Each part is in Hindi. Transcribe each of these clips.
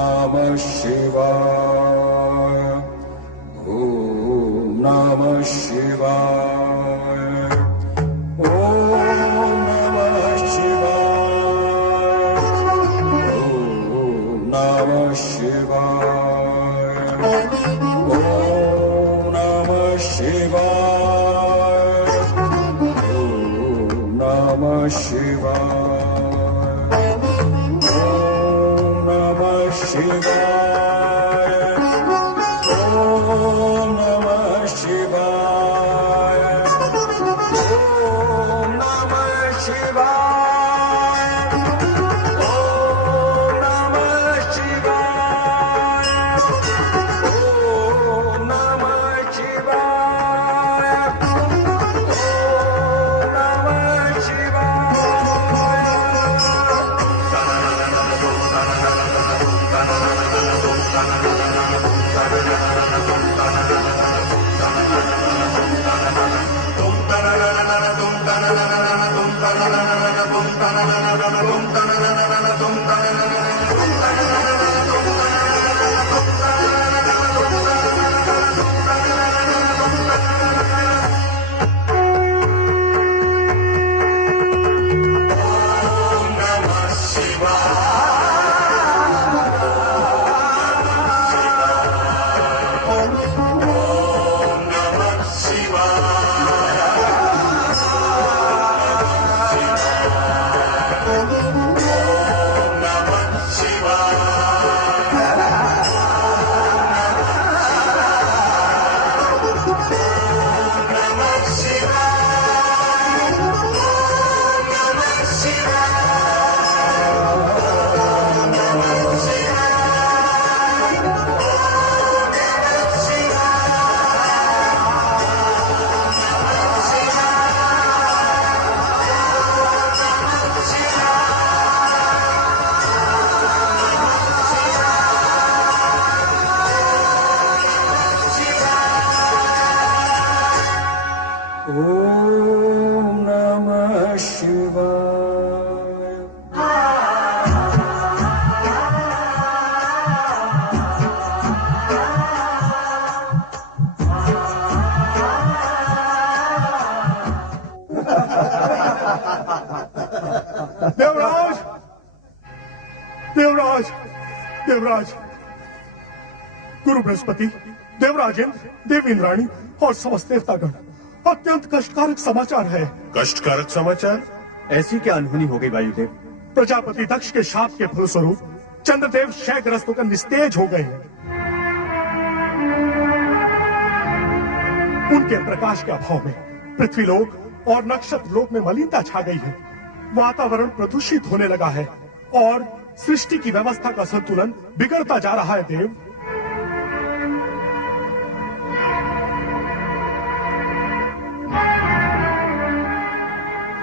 नमः शिवाय। ओम नमः शिवाय। ओम नमः शिवाय। ओम नमः शिवाय। ओम नमः शिवाय। ओम नमः शिवाय। ओम नमः शिवाय। ओम नमः शिवाय। ओम नमः शिवाय। ओम नमः शिवाय। ओम नमः शिवाय। ओम नमः शिवाय। ओम नमः शिवाय। देवराज, देवराज, देवराज, गुरु बृहस्पति, देवराजेंद्र, देवी इंद्राणी और समस्त देवतागण, अत्यंत कष्टकारक समाचार है। कष्टकारक समाचार? ऐसी क्या अनहोनी हो गई वायुदेव? प्रजापति दक्ष के शाप के फलस्वरूप चंद्रदेव क्षयग्रस्त होकर निस्तेज हो गए हैं। उनके प्रकाश के अभाव में पृथ्वीलोक और नक्षत्र लोक में मलिनता छा गई है। वातावरण प्रदूषित होने लगा है और सृष्टि की व्यवस्था का संतुलन बिगड़ता जा रहा है देव।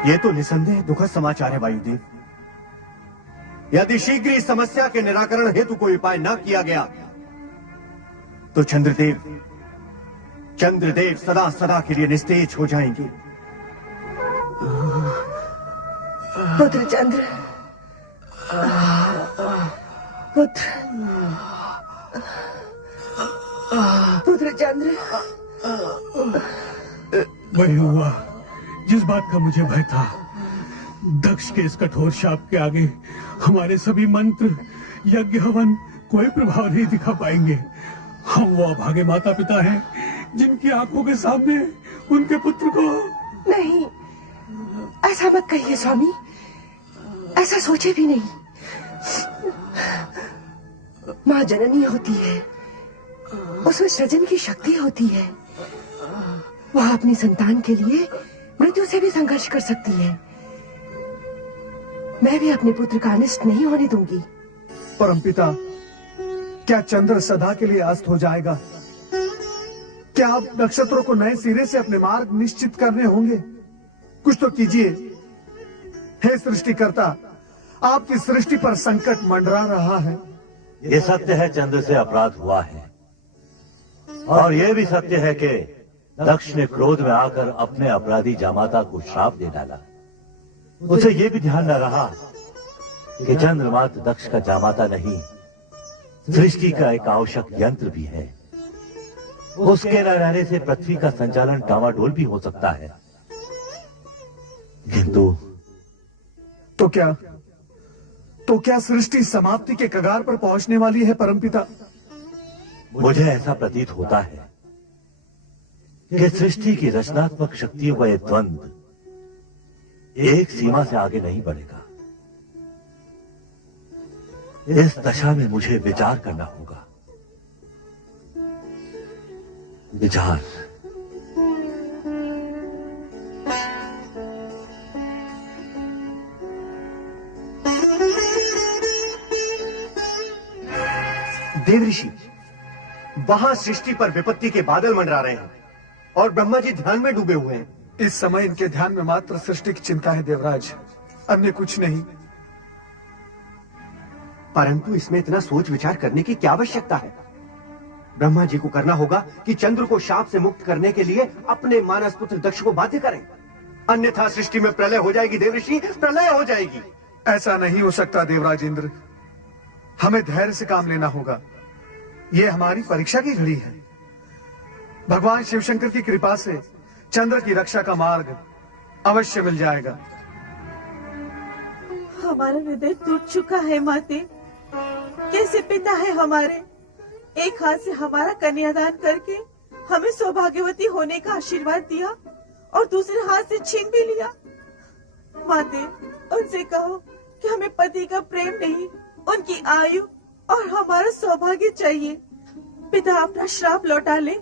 ये तो निसंदेह दुखद समाचार है वायुदेव। यदि शीघ्र इस समस्या के निराकरण हेतु कोई उपाय न किया गया तो चंद्रदेव सदा सदा के लिए निस्तेज हो जाएंगे। पुत्र चंद्र, पुत्र चंद्र। वही हुआ जिस बात का मुझे भय था। दक्ष के इस कठोर शाप के आगे हमारे सभी मंत्र, यज्ञ, हवन कोई प्रभाव नहीं दिखा पाएंगे। हम वो अभागे माता पिता हैं जिनकी आंखों के सामने उनके पुत्र को। नहीं, ऐसा मत कहिए स्वामी, ऐसा सोचे भी नहीं। माँ जननी होती है, उसमें सृजन की शक्ति होती है। वह अपनी संतान के लिए मृत्यु से भी संघर्ष कर सकती है। मैं भी अपने पुत्र का अनिष्ट नहीं होने दूंगी। परमपिता, क्या चंद्र सदा के लिए अस्त हो जाएगा? क्या आप नक्षत्रों को नए सिरे से अपने मार्ग निश्चित करने होंगे? कुछ तो कीजिए। हे सृष्टिकर्ता, आपकी सृष्टि पर संकट मंडरा रहा है। ये सत्य है, चंद्र से अपराध हुआ है, और यह भी सत्य है कि दक्ष ने क्रोध में आकर अपने अपराधी जामाता को श्राप दे डाला। उसे यह भी ध्यान न रहा कि चंद्रमात दक्ष का जामाता नहीं सृष्टि का एक आवश्यक यंत्र भी है। उसके न रहने से पृथ्वी का संचालन डावाडोल भी हो सकता है। किंतु तो क्या सृष्टि समाप्ति के कगार पर पहुंचने वाली है परमपिता? मुझे ऐसा प्रतीत होता है कि सृष्टि की रचनात्मक शक्तियों का यह द्वंद्व एक सीमा से आगे नहीं बढ़ेगा। इस दशा में मुझे विचार करना होगा। विचार। देव ऋषि, वहां सृष्टि पर विपत्ति के बादल मंडरा रहे हैं और ब्रह्मा जी ध्यान में डूबे हुए हैं। इस समय इनके ध्यान में मात्र सृष्टि की चिंता है देवराज, अन्य कुछ नहीं। परंतु इसमें इतना सोच विचार करने की क्या आवश्यकता है? ब्रह्मा जी को करना होगा कि चंद्र को शाप से मुक्त करने के लिए अपने मानस पुत्र दक्ष को बाध्य करें, अन्यथा सृष्टि में प्रलय हो जाएगी। देवऋषि, प्रलय हो जाएगी। ऐसा नहीं हो सकता देवराज इंद्र, हमें धैर्य से काम लेना होगा। यह हमारी परीक्षा की घड़ी है। भगवान शिवशंकर की कृपा से चंद्र की रक्षा का मार्ग अवश्य मिल जाएगा। हमारा हृदय टूट चुका है माते। कैसे पिता है हमारे, एक हाथ से हमारा कन्यादान करके हमें सौभाग्यवती होने का आशीर्वाद दिया और दूसरे हाथ से छीन भी लिया। माते, उनसे कहो कि हमें पति का प्रेम नहीं, उनकी आयु और हमारा सौभाग्य चाहिए। पिता अपना श्राप लौटा ले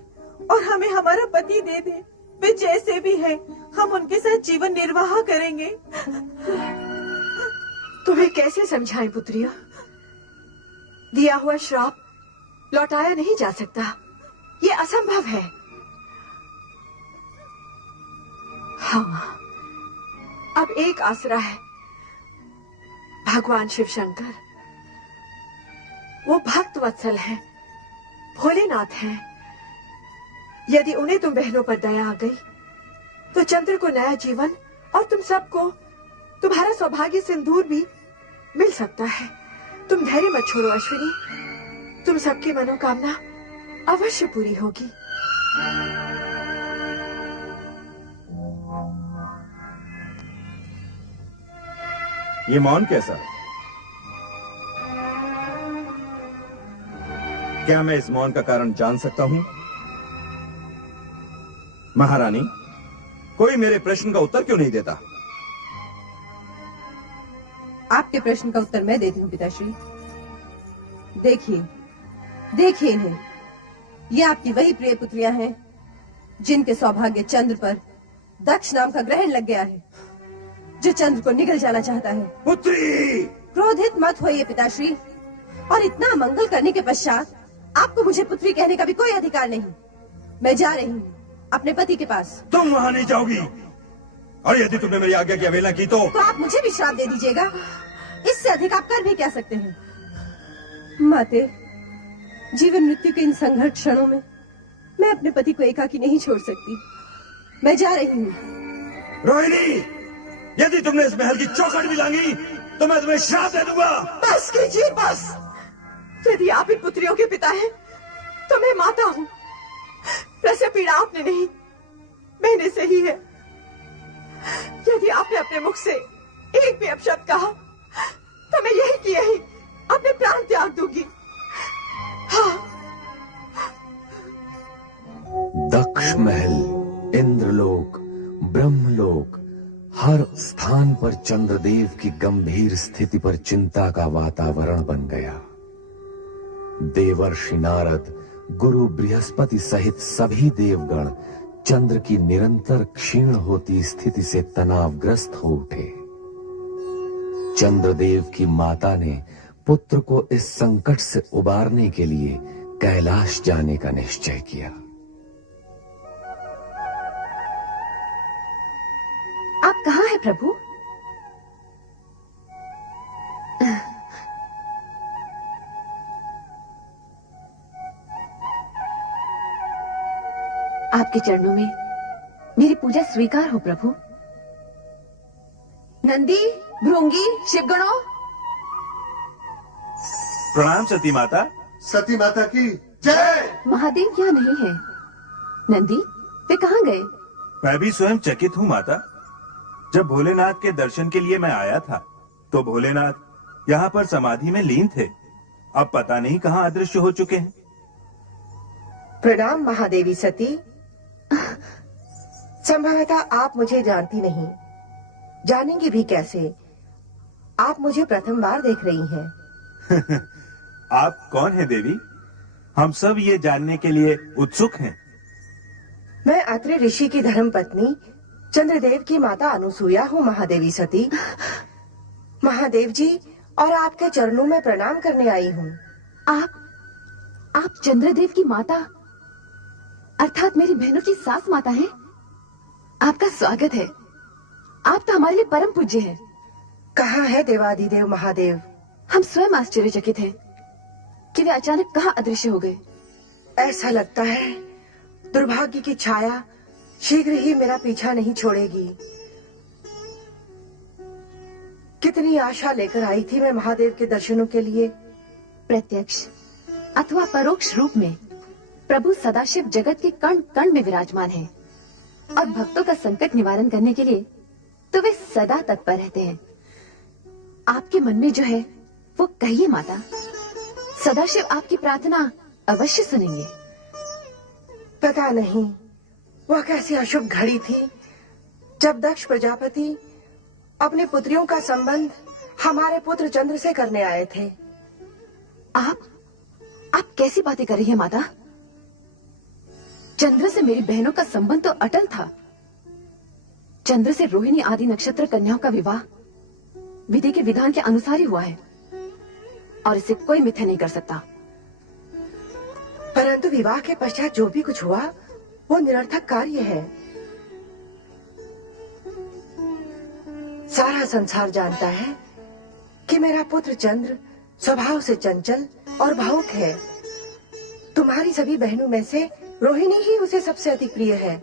और हमें हमारा पति दे दे। वे जैसे भी है, हम उनके साथ जीवन निर्वाह करेंगे। तुम्हें कैसे समझाएं पुत्रिया? दिया हुआ श्राप लौटाया नहीं जा सकता, ये असंभव है। हाँ, अब एक आसरा है, भगवान शिव शंकर। वो भक्त वत्सल हैं, भोलेनाथ हैं। यदि उन्हें तुम बहनों पर दया आ गई तो चंद्र को नया जीवन और तुम सबको तुम्हारा सौभाग्य सिंदूर भी मिल सकता है। तुम धैर्य मत छोड़ो अश्विनी, तुम सबकी मनोकामना अवश्य पूरी होगी। ये मौन कैसा? क्या मैं इस मौन का कारण जान सकता हूं? महारानी, कोई मेरे प्रश्न का उत्तर क्यों नहीं देता? आपके प्रश्न का उत्तर मैं देती हूँ पिताश्री। देखिए, देखिए इन्हें। ये आपकी वही प्रिय पुत्रियां हैं जिनके सौभाग्य चंद्र पर दक्ष नाम का ग्रहण लग गया है, जो चंद्र को निगल जाना चाहता है। पुत्री! क्रोधित मत होइए पिताश्री, और इतना मंगल करने के पश्चात आपको मुझे पुत्री कहने का भी कोई अधिकार नहीं। मैं जा रही हूँ अपने पति के पास। तुम वहां नहीं जाओगी, और यदि तुमने मेरी आज्ञा की अवहेलना की तो आप मुझे भी श्राप दे दीजिएगा। इससे अधिक आप कर भी क्या सकते हैं? माते, जीवन मृत्यु के इन संघर्ष क्षणों में मैं अपने पति को एकाकी नहीं छोड़ सकती। मैं जा रही हूँ। रोहिणी, यदि तुमने इस महल की चौखट भी लांगी तो मैं तुम्हें श्राप दे दूंगा। बस कीजिए, बस। यदि आप इन पुत्रियों के पिता हैं तो मैं माता हूँ। प्रसव पीड़ा आपने नहीं, मैंने सही है। यदि आपने अपने मुख से एक भी अपशब्द कहा तो मैं यही कि यही अपने प्राण त्याग दूंगी। हाँ। दक्ष महल, इंद्रलोक, ब्रह्मलोक, हर स्थान पर चंद्रदेव की गंभीर स्थिति पर चिंता का वातावरण बन गया। देवर्षि नारद, गुरु बृहस्पति सहित सभी देवगण चंद्र की निरंतर क्षीण होती स्थिति से तनावग्रस्त हो उठे। चंद्रदेव की माता ने पुत्र को इस संकट से उबारने के लिए कैलाश जाने का निश्चय किया। आप कहाँ हैं प्रभु? आपके चरणों में मेरी पूजा स्वीकार हो प्रभु। नंदी, भृंगी, शिवगणों, प्रणाम सती माता, सती माता की जय। महादेव यहाँ नहीं है। नंदी, वे कहाँ गए? मैं भी स्वयं चकित हूँ माता। जब भोलेनाथ के दर्शन के लिए मैं आया था तो भोलेनाथ यहाँ पर समाधि में लीन थे। अब पता नहीं कहाँ अदृश्य हो चुके हैं। प्रणाम महादेवी सती। संभवतः आप मुझे जानती नहीं, जानेंगी भी कैसे? आप मुझे प्रथम बार देख रही हैं। आप कौन हैं देवी? हम सब ये जानने के लिए उत्सुक हैं। मैं अत्रि ऋषि की धर्म पत्नी चंद्रदेव की माता अनुसूया हूँ महादेवी सती। महादेव जी और आपके चरणों में प्रणाम करने आई हूँ। आप चंद्रदेव की माता अर्थात मेरी बहनों की सास माता हैं। आपका स्वागत है। आप तो हमारे लिए परम पूज्य हैं। कहाँ है देवाधिदेव महादेव? हम स्वयं आश्चर्यचकित हैं कि वे अचानक कहाँ अदृश्य हो गए। ऐसा लगता है दुर्भाग्य की छाया शीघ्र ही मेरा पीछा नहीं छोड़ेगी। कितनी आशा लेकर आई थी मैं महादेव के दर्शनों के लिए। प्रत्यक्ष अथवा परोक्ष रूप में प्रभु सदाशिव जगत के कण कण में विराजमान है और भक्तों का संकट निवारण करने के लिए तो वे सदा तत्पर रहते हैं। आपके मन में जो है वो कहिए माता, सदाशिव आपकी प्रार्थना अवश्य सुनेंगे। पता नहीं वह कैसी अशुभ घड़ी थी जब दक्ष प्रजापति अपनी पुत्रियों का संबंध हमारे पुत्र चंद्र से करने आए थे। आप कैसी बातें कर रही हैं माता? चंद्र से मेरी बहनों का संबंध तो अटल था। चंद्र से रोहिणी आदि नक्षत्र कन्याओं का विवाह विधि के विधान के अनुसार ही हुआ है और इसे कोई मिथ्या नहीं कर सकता। परंतु विवाह के पश्चात जो भी कुछ हुआ वो निरर्थक कार्य है। सारा संसार जानता है कि मेरा पुत्र चंद्र स्वभाव से चंचल और भावुक है। तुम्हारी सभी बहनों में से रोहिणी ही उसे सबसे अधिक प्रिय है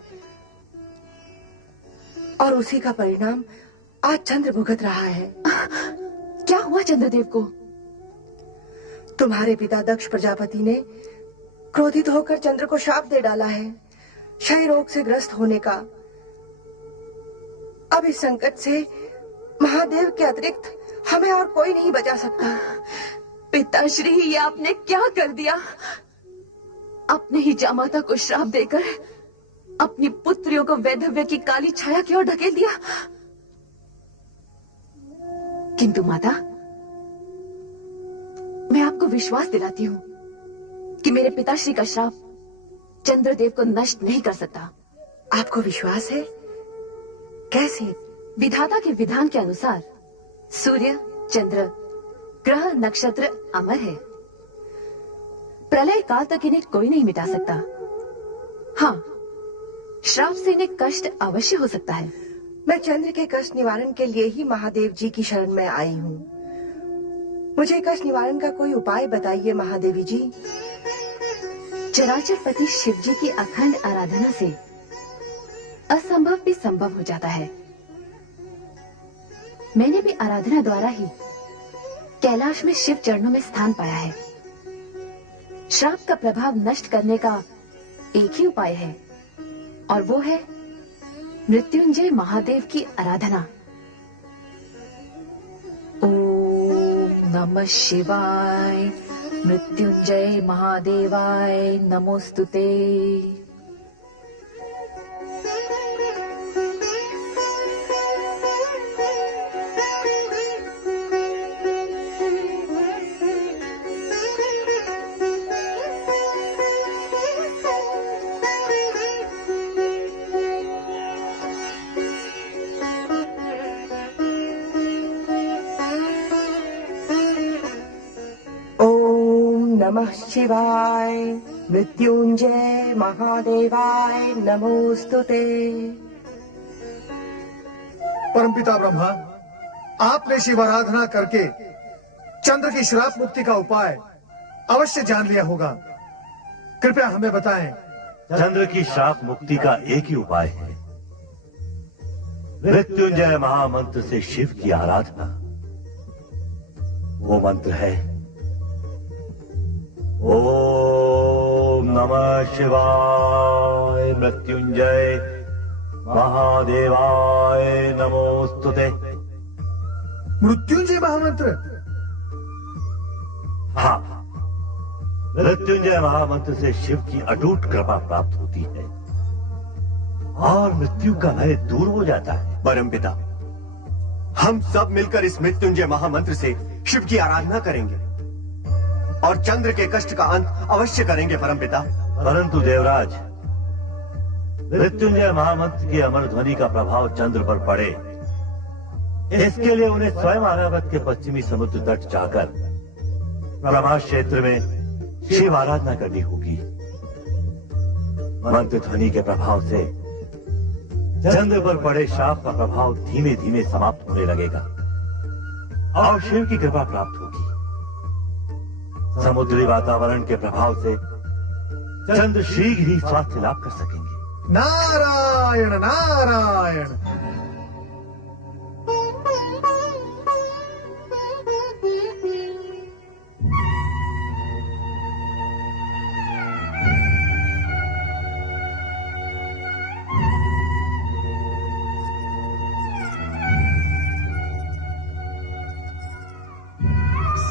और उसी का परिणाम आज चंद्र भुगत रहा है। क्या हुआ चंद्रदेव को? तुम्हारे पिता दक्ष प्रजापति ने क्रोधित होकर चंद्र को शाप दे डाला है क्षय रोग से ग्रस्त होने का। अब इस संकट से महादेव के अतिरिक्त हमें और कोई नहीं बचा सकता। पिताश्री, ये आपने क्या कर दिया? अपने ही जामाता को श्राप देकर अपनी पुत्रियों को वैधव्य की काली छाया की ओर ढकेल दिया। किंतु माता, मैं आपको विश्वास दिलाती हूँ कि मेरे पिताश्री का श्राप चंद्रदेव को नष्ट नहीं कर सकता। आपको विश्वास है? कैसे? विधाता के विधान के अनुसार सूर्य, चंद्र, ग्रह, नक्षत्र अमर है। प्रलय काल तक इन्हें कोई नहीं मिटा सकता। हाँ, श्राप से इन्हें कष्ट अवश्य हो सकता है। मैं चंद्र के कष्ट निवारण के लिए ही महादेव जी की शरण में आई हूँ। मुझे कष्ट निवारण का कोई उपाय बताइए महादेवी जी। चराचर पति शिव जी की अखंड आराधना से असंभव भी संभव हो जाता है। मैंने भी आराधना द्वारा ही कैलाश में शिव चरणों में स्थान पाया है। श्राप का प्रभाव नष्ट करने का एक ही उपाय है और वो है मृत्युंजय महादेव की आराधना। ओम नमः शिवाय। मृत्युंजय महादेवाय नमोस्तुते। नमः शिवाय। मृत्युंजय महादेवाय नमोस्तुते। परमपिता ब्रह्मा, आपने शिव आराधना करके चंद्र की श्राप मुक्ति का उपाय अवश्य जान लिया होगा। कृपया हमें बताएं। चंद्र की श्राप मुक्ति का एक ही उपाय है, मृत्युंजय महामंत्र से शिव की आराधना। वो मंत्र है ओम नमः शिवाय मृत्युंजय महादेवाय नमोस्तुते। मृत्युंजय महामंत्र। हाँ, मृत्युंजय महामंत्र से शिव की अटूट कृपा प्राप्त होती है और मृत्यु का भय दूर हो जाता है। परमपिता, हम सब मिलकर इस मृत्युंजय महामंत्र से शिव की आराधना करेंगे और चंद्र के कष्ट का अंत अवश्य करेंगे परमपिता। परंतु देवराज, मृत्युंजय महामंत्र की अमर ध्वनि का प्रभाव चंद्र पर पड़े, इसके लिए उन्हें स्वयं आरावत के पश्चिमी समुद्र तट जाकर प्रभास क्षेत्र में शिव आराधना करनी होगी। मंत्र ध्वनि के प्रभाव से चंद्र पर पड़े शाप का प्रभाव धीमे धीमे समाप्त होने लगेगा और शिव की कृपा प्राप्त होगी। समुद्री वातावरण के प्रभाव से चंद्र शीघ्र ही स्वास्थ्य लाभ कर सकेंगे। नारायण नारायण।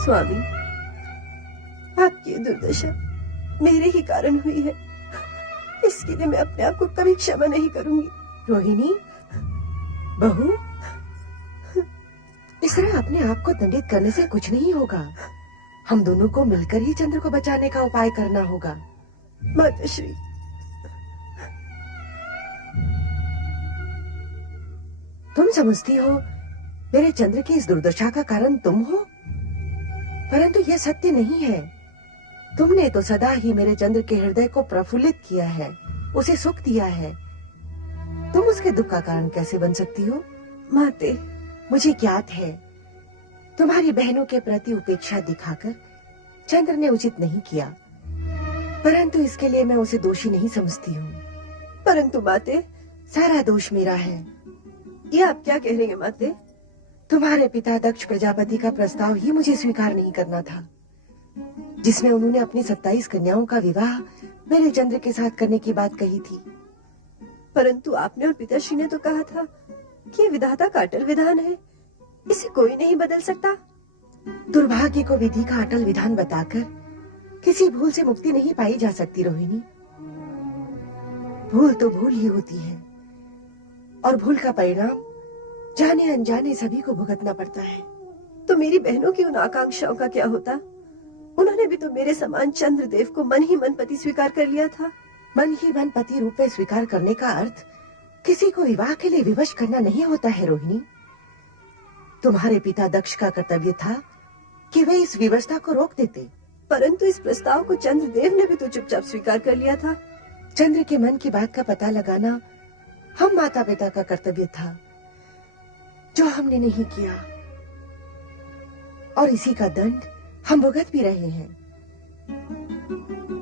स्वामी, आपकी ये दुर्दशा मेरे ही कारण हुई है। इसके लिए मैं अपने आप को कभी क्षमा नहीं करूंगी। रोहिणी, बहू, इस तरह अपने आप को दंडित करने से कुछ नहीं होगा। हम दोनों को मिलकर ही चंद्र को बचाने का उपाय करना होगा। माताश्री, तुम समझती हो मेरे चंद्र की इस दुर्दशा का कारण तुम हो, परंतु यह सत्य नहीं है। तुमने तो सदा ही मेरे चंद्र के हृदय को प्रफुल्लित किया है, उसे सुख दिया है। तुम उसके दुख का कारण कैसे बन सकती हो? माते, मुझे ज्ञात है तुम्हारी बहनों के प्रति उपेक्षा दिखाकर चंद्र ने उचित नहीं किया, परंतु इसके लिए मैं उसे दोषी नहीं समझती हूँ। परंतु माते, सारा दोष मेरा है। ये आप क्या कह रही हैं माते? तुम्हारे पिता दक्ष प्रजापति का प्रस्ताव ही मुझे स्वीकार नहीं करना था, जिसमें उन्होंने अपनी 27 कन्याओं का विवाह मेरे चंद्र के साथ करने की बात कही थी। परंतु आपने और पिताश्री ने तो कहा था कि ये विधाता का अटल विधान है, इसे कोई नहीं बदल सकता। दुर्भाग्य को विधि का अटल विधान बताकर किसी भूल से मुक्ति नहीं पाई जा सकती रोहिणी। भूल तो भूल ही होती है और भूल का परिणाम जाने अनजाने सभी को भुगतना पड़ता है। तो मेरी बहनों की उन आकांक्षाओं का क्या होता? उन्होंने भी तो मेरे समान चंद्रदेव को मन ही मन पति स्वीकार कर लिया था। मन ही मन पति रूप में स्वीकार करने का अर्थ किसी को विवाह के लिए विवश करना नहीं होता है रोहिणी। तुम्हारे पिता दक्ष का कर्तव्य था कि वे इस विवशता को रोक देते, परंतु इस प्रस्ताव को चंद्रदेव ने भी तो चुपचाप स्वीकार कर लिया था। चंद्र के मन की बात का पता लगाना हम माता पिता का कर्तव्य था, जो हमने नहीं किया, और इसी का दंड हम भुगत भी रहे हैं।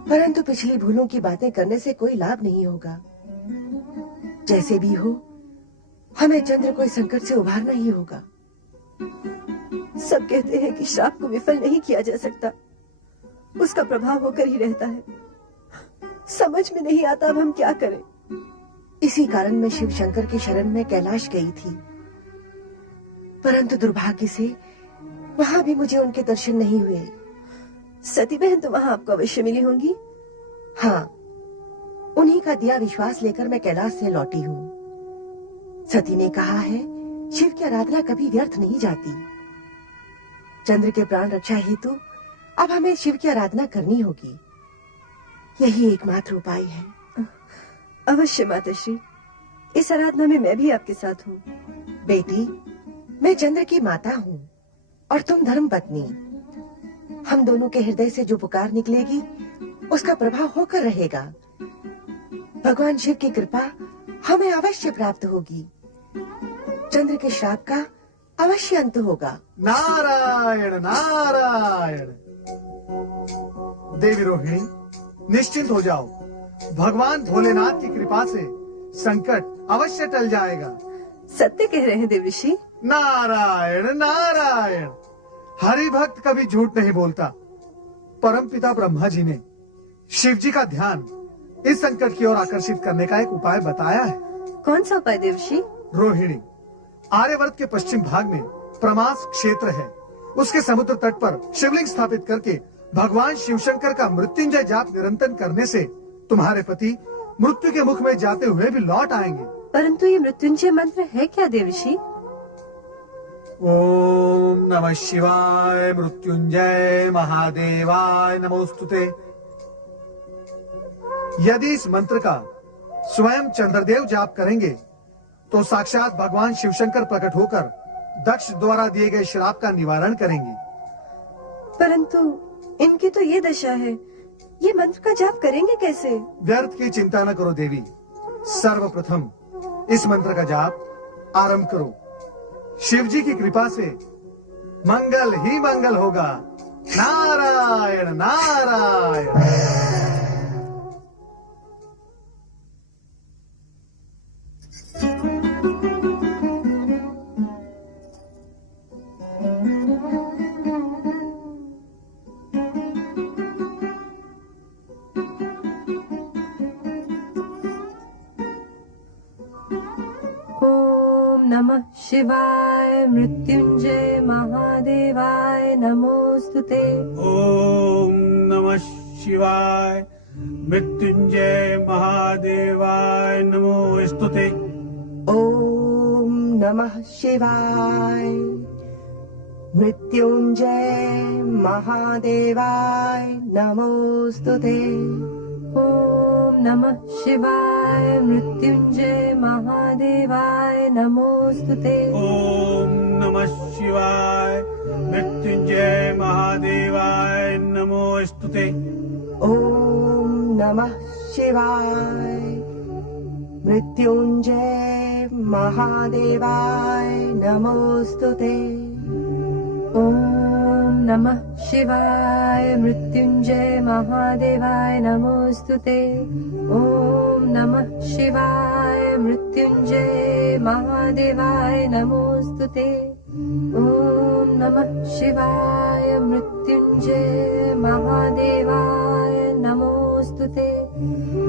परंतु पिछली भूलों की बातें करने से कोई लाभ नहीं होगा। जैसे भी हो, हमें चंद्र को इस संकट से उभारना ही होगा। सब कहते हैं कि श्राप को विफल नहीं किया जा सकता, उसका प्रभाव होकर ही रहता है। समझ में नहीं आता अब हम क्या करें। इसी कारण मैं शिव शंकर की शरण में कैलाश गई थी, परंतु दुर्भाग्य से वहां भी मुझे उनके दर्शन नहीं हुए। सती बहन तो वहां आपको अवश्य मिली होंगी। हाँ, उन्हीं का दिया विश्वास लेकर मैं कैलाश से लौटी हूँ। सती ने कहा है, शिव की आराधना कभी व्यर्थ नहीं जाती। चंद्र के प्राण रक्षा हेतु अब हमें शिव की आराधना करनी होगी। यही एकमात्र उपाय है। अवश्य माताश्री, इस आराधना में मैं भी आपके साथ हूँ। बेटी, मैं चंद्र की माता हूँ और तुम धर्म पत्नी। हम दोनों के हृदय से जो पुकार निकलेगी उसका प्रभाव होकर रहेगा। भगवान शिव की कृपा हमें अवश्य प्राप्त होगी। चंद्र के श्राप का अवश्य अंत होगा। नारायण नारायण। देवी रोहिणी, निश्चिंत हो जाओ। भगवान भोलेनाथ की कृपा से संकट अवश्य टल जाएगा। सत्य कह रहे हैं देवऋषि। नारायण नारायण। हरि भक्त कभी झूठ नहीं बोलता। परमपिता ब्रह्मा जी ने शिव जी का ध्यान इस संकट की ओर आकर्षित करने का एक उपाय बताया है। कौन सा उपाय देवर्षि? रोहिणी, आर्यवर्त के पश्चिम भाग में प्रमास क्षेत्र है। उसके समुद्र तट पर शिवलिंग स्थापित करके भगवान शिवशंकर का मृत्युंजय जाप निरंतर करने से तुम्हारे पति मृत्यु के मुख में जाते हुए भी लौट आएंगे। परंतु ये मृत्युंजय मंत्र है क्या देवर्षि? ओम नमः शिवाय मृत्युंजय महादेवाय नमोस्तुते। यदि इस मंत्र का स्वयं चंद्रदेव जाप करेंगे तो साक्षात भगवान शिवशंकर प्रकट होकर दक्ष द्वारा दिए गए श्राप का निवारण करेंगे। परंतु इनकी तो ये दशा है, ये मंत्र का जाप करेंगे कैसे? व्यर्थ की चिंता न करो देवी, सर्वप्रथम इस मंत्र का जाप आरंभ करो। शिव जी की कृपा से मंगल ही मंगल होगा। नारायण नारायण। नमः शिवाय मृत्युंजय महादेवाय नमोस्तुते। ओम नमः शिवाय मृत्युंजय महादेवाय नमोस्तुते। ओम नमः शिवाय मृत्युंजय महादेवाय नमोस्तुते। ओम नमः शिवाय मृत्युंजय महादेवाय नमोस्तुते। ओम नमः शिवाय मृत्युंजय महादेवाय नमोस्तुते। ओम नमः शिवाय मृत्युंजय महादेवाय नमोस्तुते। ओम नमः शिवाय मृत्युंजय महादेवाय नमोस्तुते। ओम नमः शिवाय मृत्युंजय महादेवाय नमोस्तुते। ओम नमः शिवाय मृत्युंजय महादेवाय नमोस्तुते।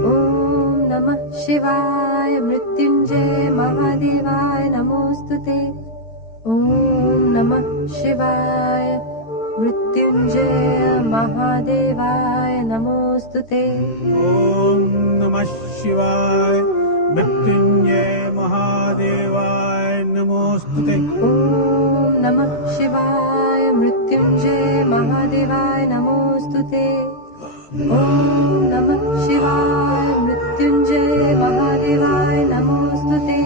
ओम नमः शिवाय मृत्युंजय महादेवाय नमोस्तुते। ओम नमः शिवाय मृत्युंजय महादेवाय नमोस्तुते। ओम नमः शिवाय मृत्युंजय महादेवाय नमोस्तुते। ओम नमः शिवाय मृत्युंजय महादेवाय नमोस्तुते। ओम नमः शिवाय मृत्युंजय महादेवाय नमोस्तुते।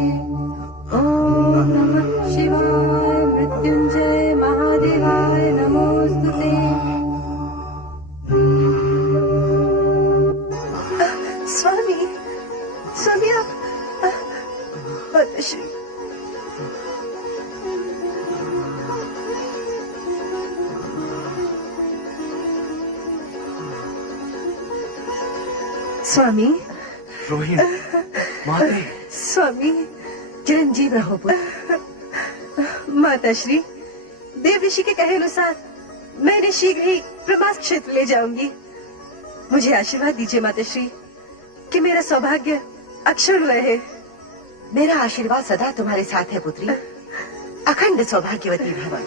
ओम नमः शिवाय मृत्युंजय महादेवाय नमोस्तुते। स्वामी, स्वामी आप माताश्री, स्वामी, रोहिणी, माते, स्वामी चिरंजीव रहो पुत्र। माताश्री, देव ऋषि के कहे अनुसार मैं इन्हें शीघ्र ही प्रभास क्षेत्र ले जाऊंगी। मुझे आशीर्वाद दीजिए माताश्री कि मेरा सौभाग्य अक्षुण्ण रहे। मेरा आशीर्वाद सदा तुम्हारे साथ है पुत्री। अखंड सौभाग्यवती भव।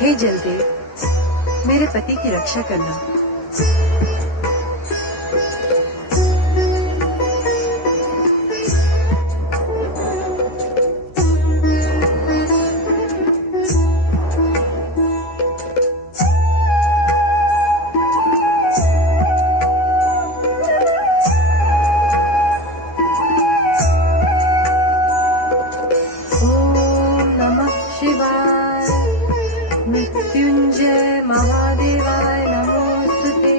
हे जलदेव, मेरे पति की रक्षा करना। ओम नमः शिवाय मृत्युंजय महादेवाय नमोस्तुते।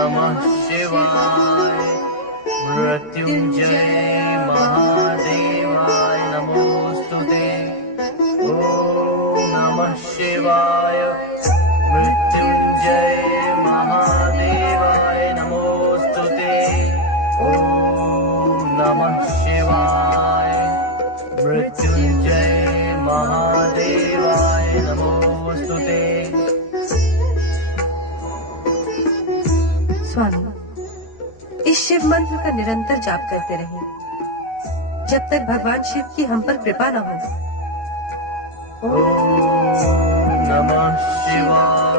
नमः शिवाय मृत्युंजय महादेवाय नमोस्तुते। ओम नमः शिवाय मृत्युंजय महादेवाय नमोस्तुते। ओम नमः शिवाय मृत्युंजय महादेवाय नमोस्तुते। स्वामी, इस शिव मंत्र का निरंतर जाप करते रहें जब तक भगवान शिव की हम पर कृपा न हो। ओम नमः शिवाय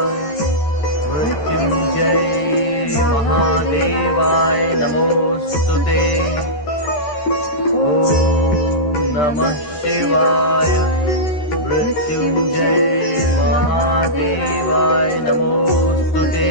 मृत्युंजय महादेवाय नमोस्तुते। ओम नमः शिवाय मृत्युंजय महादेवाय नमोस्तुते।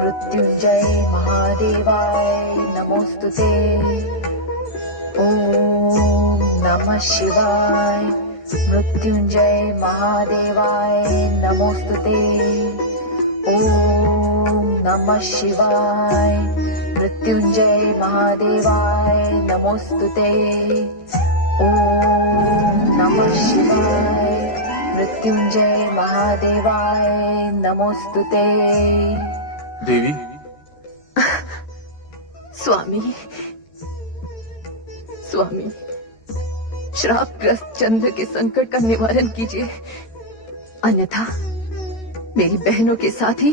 मृत्युंजय महादेवाय नमोस्तुते। ओम नमः शिवाय मृत्युंजय महादेवाय नमोस्तुते। ओम नमः शिवाय मृत्युंजय महादेवाय नमोस्तुते। ओम नमः शिवाय मृत्युंजय महादेवाय नमोस्तुते। देवी, स्वामी, स्वामी, श्रापग्रस्त चंद्र के संकट का निवारण कीजिए, अन्यथा मेरी बहनों के साथ ही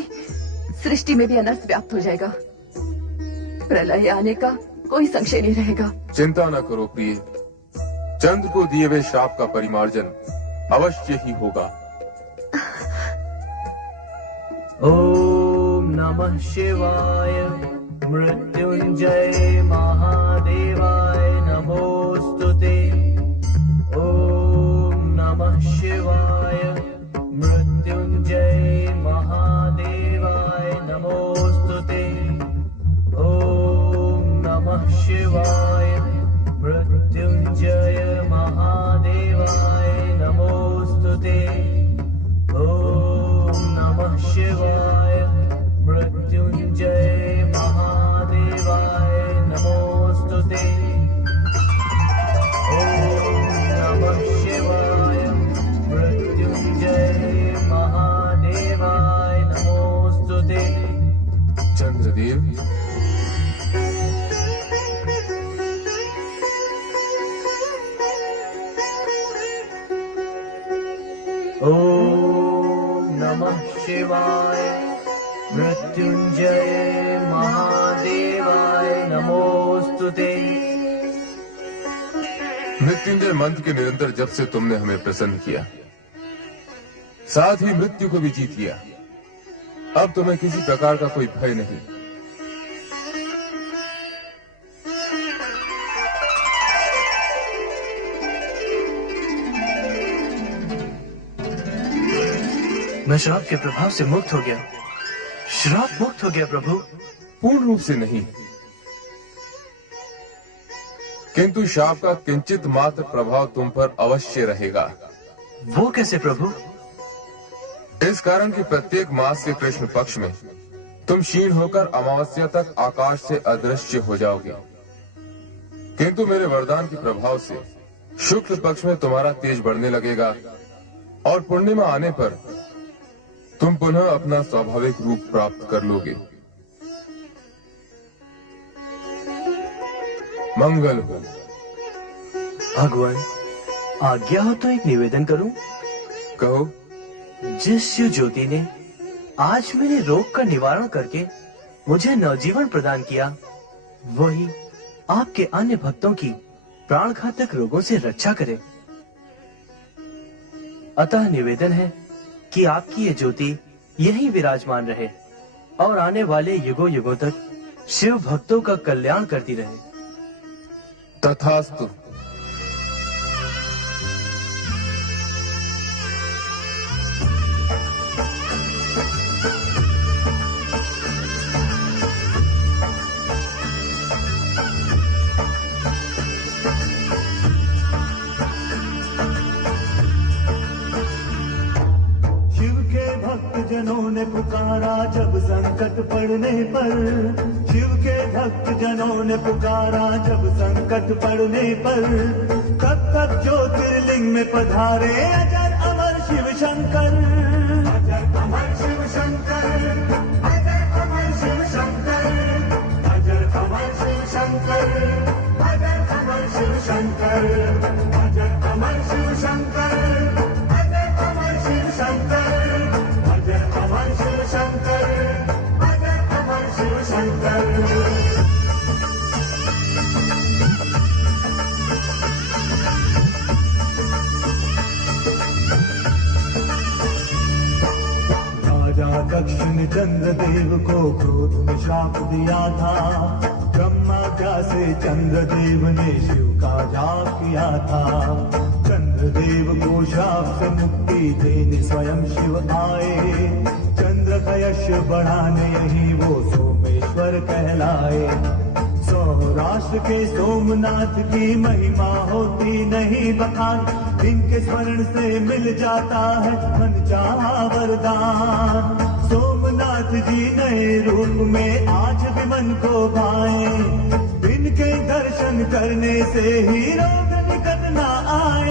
सृष्टि में भी अनर्थ व्याप्त हो जाएगा। प्रलय आने का कोई संशय नहीं रहेगा। चिंता न करो प्रिय, चंद्र को दिए हुए श्राप का परिमार्जन अवश्य ही होगा। ओम नमः शिवाय मृत्युंजय महादेवाय नमोस्तुते। ओम नमः शिवाय मृत्युंजय महादेवाय नमोस्तुते। ओम नमः शिवाय मृत्युंजय महादेवाय नमोस्तुते। ओम नमः शिवाय मृत्युंजय महादेवाय नमोस्तुते। ओम नमः शिवाय मृत्युंजय महादेवाय नमोस्तुते। चंद्रदेव, ओम नमः शिवाय मृत्युंजय महादेवाय नमोस्तुते। मृत्युंजय मंत्र के निरंतर जप से तुमने हमें प्रसन्न किया, साथ ही मृत्यु को भी जीत लिया। अब तुम्हें किसी प्रकार का कोई भय नहीं। मैं श्राप के प्रभाव से मुक्त हो गया। श्राप मुक्त हो गया प्रभु। पूर्ण रूप से नहीं, किंतु शाप का किंचित मात्र प्रभाव तुम पर अवश्य रहेगा। वो कैसे प्रभु? इस कारण कि प्रत्येक मास के कृष्ण पक्ष में तुम क्षीण होकर अमावस्या तक आकाश से अदृश्य हो जाओगे, किंतु मेरे वरदान के प्रभाव से शुक्ल पक्ष में तुम्हारा तेज बढ़ने लगेगा और पूर्णिमा आने पर तुम पुनः अपना स्वाभाविक रूप प्राप्त कर लोगे। मंगल हो। भगवान, आज्ञा हो तो एक निवेदन करूं? कहो। जिस शिव ज्योति ने आज मेरे रोग का निवारण करके मुझे नवजीवन प्रदान किया, वही आपके अन्य भक्तों की प्राण घातक रोगों से रक्षा करे। अतः निवेदन है कि आपकी ये ज्योति यहीं विराजमान रहे और आने वाले युगों युगों तक शिव भक्तों का कल्याण करती रहे। तथास्तु। जनों ने पुकारा जब संकट पड़ने पर, शिव के भक्त जनों ने पुकारा जब संकट पड़ने पर, तब तक ज्योतिर्लिंग में पधारे अजर अमर शिव शंकर। अजर अमर शिव शंकर, अजर अमर शिव शंकर, अजर अमर शिव शंकर, अजर अमर शिव शंकर, अजर अमर शिव शंकर, अजर अमर शिव शंकर, अजर अमर शिव शंकर, अजर अमर शिव शंकर। राजा दक्ष ने चंद्रदेव को क्रोध में श्राप दिया था, ब्रह्माज्ञा से चंद्रदेव ने शिव का जाप किया था। चंद्रदेव को शाप से मुक्ति देने स्वयं शिव आए, चंद्र का यश बढ़ाने यही वो सोमेश्वर कहलाए। सौराष्ट्र के सोमनाथ की महिमा होती नहीं बखान, इनके स्मरण से मिल जाता है मन चाहा वरदान। सोमनाथ जी नए रूप में आज भी मन को भाए, इनके दर्शन करने से ही रोग निकट ना आए।